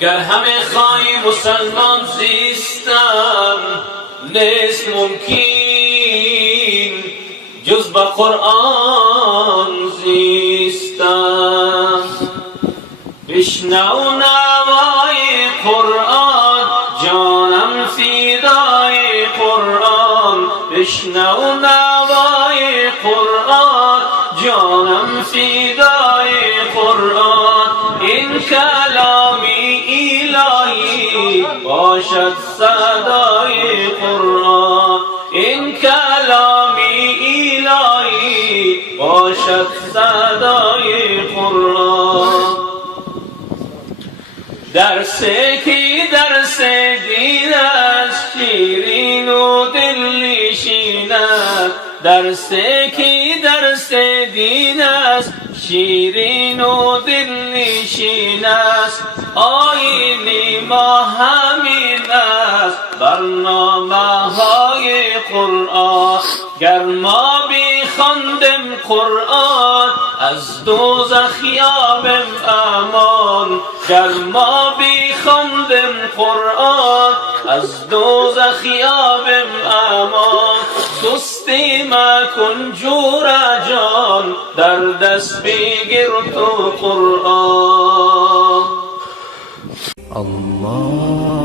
گر همه خواهی مسلمان زیستن نیست ممکن جز به قرآن زیستن. بشنو نوای قرآن جانم فدای قرآن، بشنو نوای قرآن جانم فدای قرآن. این کلامی الهی باشد صدای قرآن، این کلامی الهی باشد صدای قرآن. درسی که درس دین است شیرین و دلنشین است، درسی که درس دین است شیرین و دلنشین است. آیین ما همین است برنامه های قرآن. گر ما بخواندیم قرآن از دوزخ یابیم امان، گر ما بخواندیم قرآن از دوزخ یابیم امان. سستی مکن جور جان در دست بگیر تو قرآن. الله